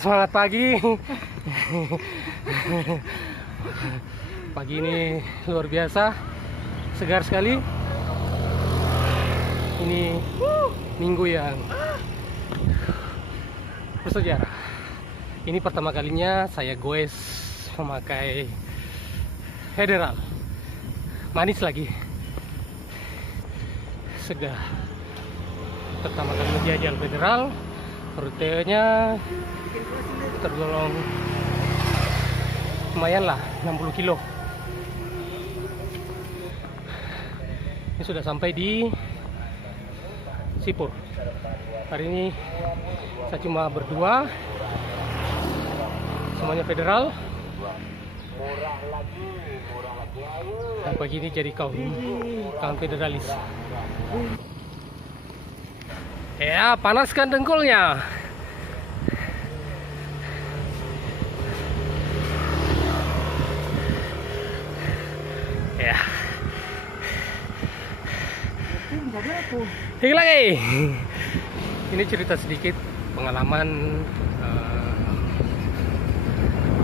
Semangat pagi. Pagi ini luar biasa, segar sekali. Ini minggu yang bersejarah. Ini pertama kalinya saya goes memakai Federal. Manis lagi, segar. Pertama kali menjajal Federal, rutenya tergolong lumayan lah, 60 kilo. Ini sudah sampai di Sipur. Hari ini saya cuma berdua, semuanya Federal. Dan pagi ini jadi kaum federalis. Ya, panaskan dengkulnya. Ya. Tinggi lagi. Ini cerita sedikit pengalaman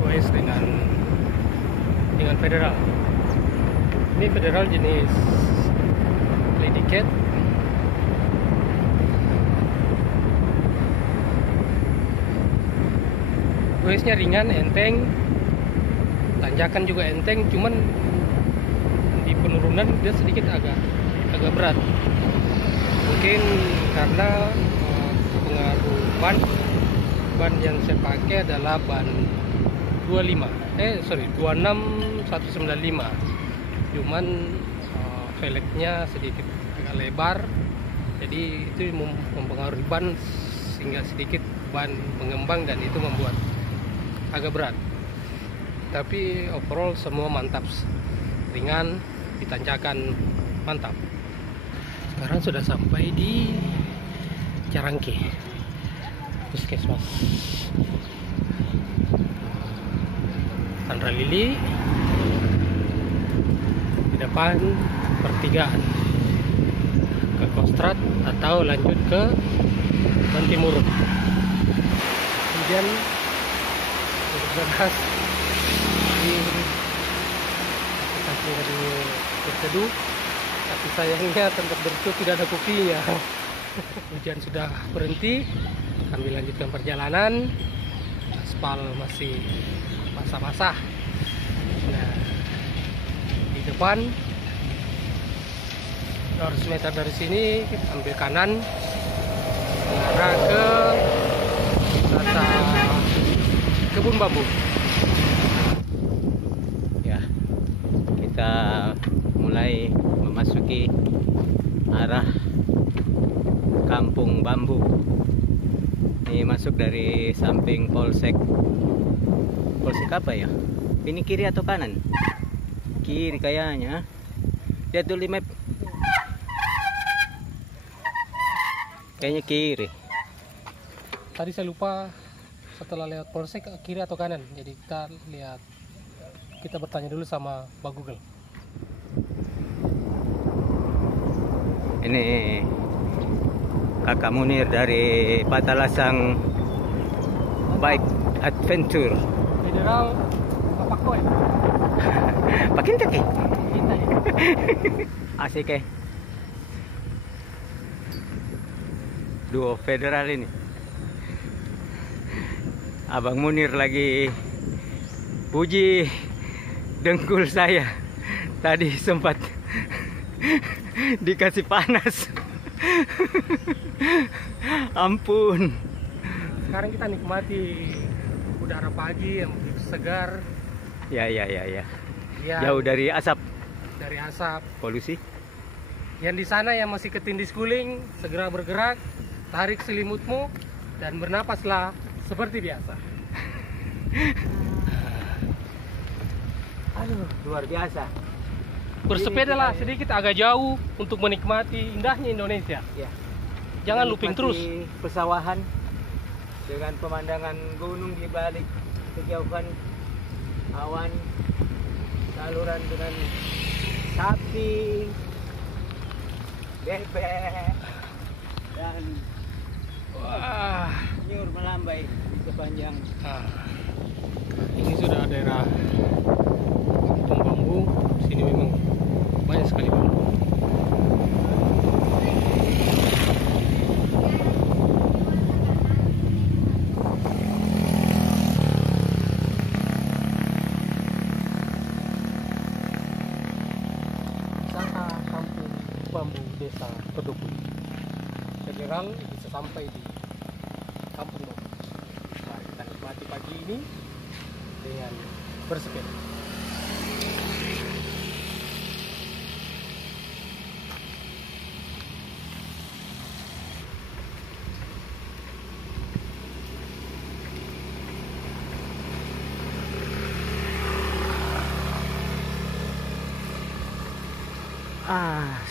goes dengan Federal. Ini Federal jenis Lady Cat. Goesnya ringan, enteng, tanjakan juga enteng, cuman di penurunan dia sedikit agak berat. Mungkin karena pengaruh ban yang saya pakai adalah ban 26195. Cuman velgnya sedikit agak lebar, jadi itu mempengaruhi ban sehingga sedikit ban mengembang dan itu membuat agak berat. Tapi overall semua mantap, ringan, ditanjakan mantap. Sekarang sudah sampai di Carangke, Puskesmas Sandra Lili. Di depan pertigaan ke Kostrad atau lanjut ke Bantimurun. Kemudian bergegas di aplikasi radio berteduh, tapi sayangnya tempat berteduh tidak ada kopinya. Hujan sudah berhenti, kami lanjutkan perjalanan. Aspal masih basah-basah. Nah, di depan 200 meter dari sini kita ambil kanan mengarah ke wisata kebun bambu. Ya, kita mulai memasuki arah Kampung Bambu. Ini masuk dari samping Polsek apa ya? Ini kiri atau kanan? Kiri kayaknya. Lihat dulu map. Kayaknya kiri. Tadi saya lupa setelah lewat Polsek kiri atau kanan. Jadi kita bertanya dulu sama Pak Google. Ini Kakak Munir dari Patalasang Bike Adventure. Federal apa koin? Pakin tak asik ya. Duo Federal ini. Abang Munir lagi puji dengkul saya. Tadi sempat dikasih panas. Ampun. Sekarang kita nikmati udara pagi yang begitu segar. Ya. Ya, Jauh dari asap polusi. Yang di sana yang masih ketindih guling, segera bergerak, tarik selimutmu dan bernapaslah seperti biasa. Aduh, luar biasa. Bersepedalah sedikit agak jauh untuk menikmati indahnya Indonesia. Ya. Jangan looping terus. Pesawahan dengan pemandangan gunung di balik kejauhan, awan, saluran dengan sapi, bebek, dan Wah, Nyur melambai di sepanjang. nah, ini sudah daerah kampung bambu. Sini memang banyak sekali bambu. Wisata kampung bambu desa Pedukun. General bisa sampai di kampung bambu. Mari kita nikmati pagi ini dengan bersepeda.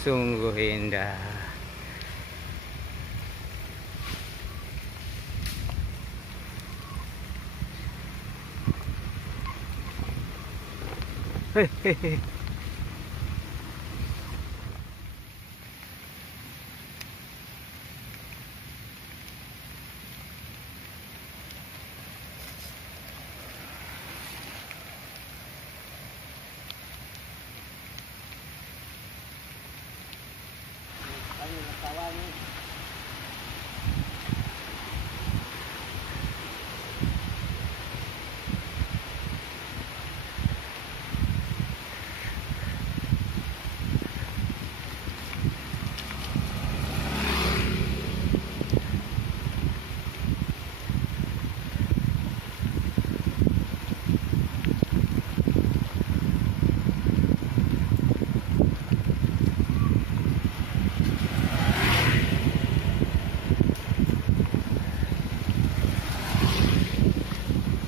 Sungguh indah. Hehehe.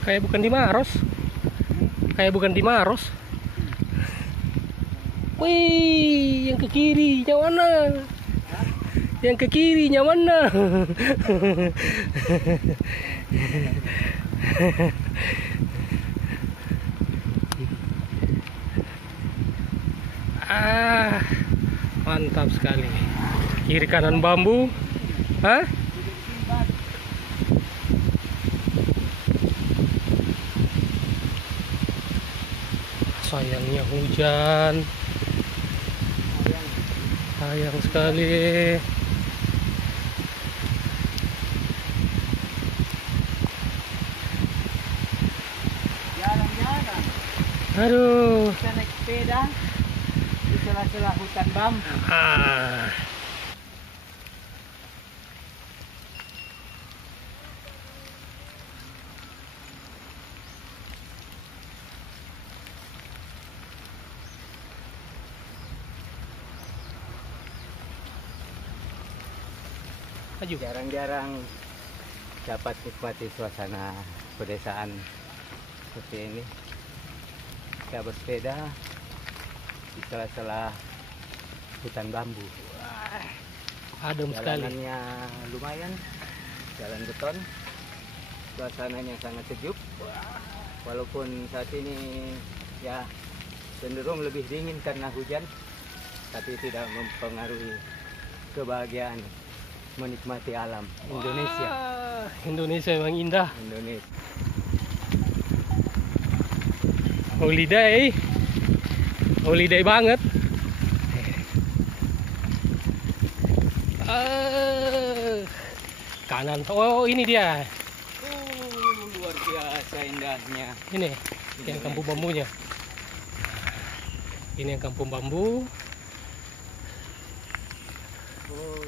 Kayak bukan di Maros. Kayak bukan di Maros. Wih, yang ke kirinya mana? Yang ke kirinya mana? Mantap sekali. Kiri kanan bambu. Hah? Sayangnya hujan. Sayang sekali. Jalan-jalan. Aduh. Bisa naik sepeda di sela-sela hutan bambu. Jarang-jarang dapat nikmati suasana pedesaan seperti ini. Kita bersepeda di sela-sela hutan bambu. Adem sekali. Jalanannya lumayan, jalan beton. Suasananya sangat sejuk. Walaupun saat ini ya cenderung lebih dingin karena hujan, tapi tidak mempengaruhi kebahagiaan menikmati alam Indonesia. Indonesia memang indah. Indonesia. Holiday. Holiday banget. Kanan. Oh, ini dia. Luar biasa indahnya. Ini yang kampung bambunya. Ini yang kampung bambu. Oh,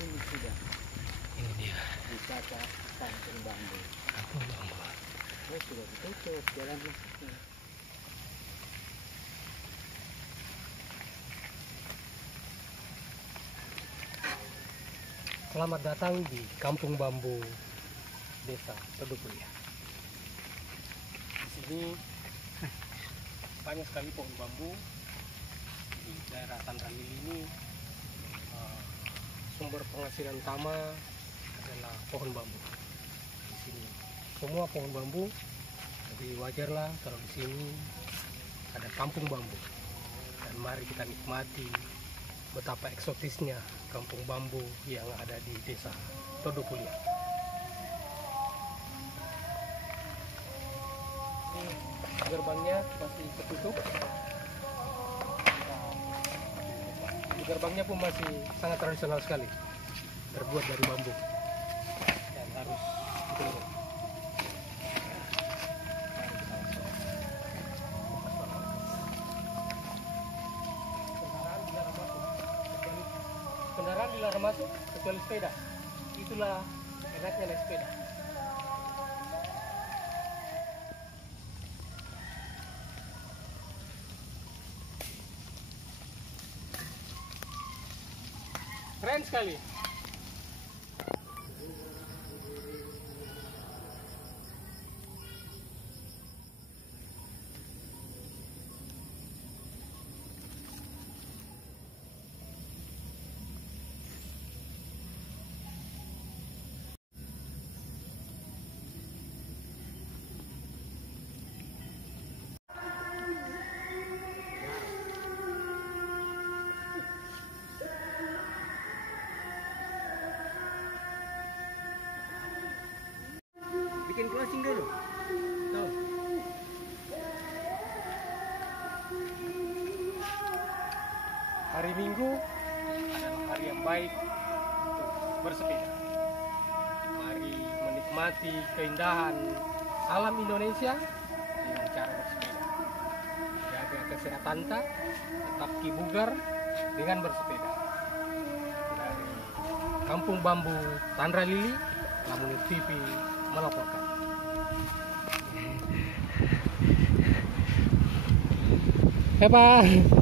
ini sudah. Ini dia Wisata kampung bambu. kampung bambu. Oh, sudah ditutup jalannya. Selamat datang di Kampung Bambu Desa Pedukun. Di sini banyak sekali pohon bambu. Di daerah Tandrangil ini sumber penghasilan utama adalah pohon bambu. Di sini semua pohon bambu, jadi wajarlah kalau di sini ada kampung bambu. Dan mari kita nikmati betapa eksotisnya kampung bambu yang ada di desa Todopulia. Ini gerbangnya masih tertutup. Gerbangnya pun masih sangat tradisional sekali, terbuat dari bambu dan harus didorong. Kendaraan dilarang masuk kecuali sepeda. Itulah enaknya naik sepeda. Keren sekali. Bikin closing dulu. Tuh. Hari Minggu adalah hari yang baik untuk bersepeda. Mari menikmati keindahan alam Indonesia dengan cara bersepeda. Jaga kesehatan kita, tetap bugar dengan bersepeda. Dari Kampung Bambu Tandra Lili, Lamunir TV melaporkan. Pak.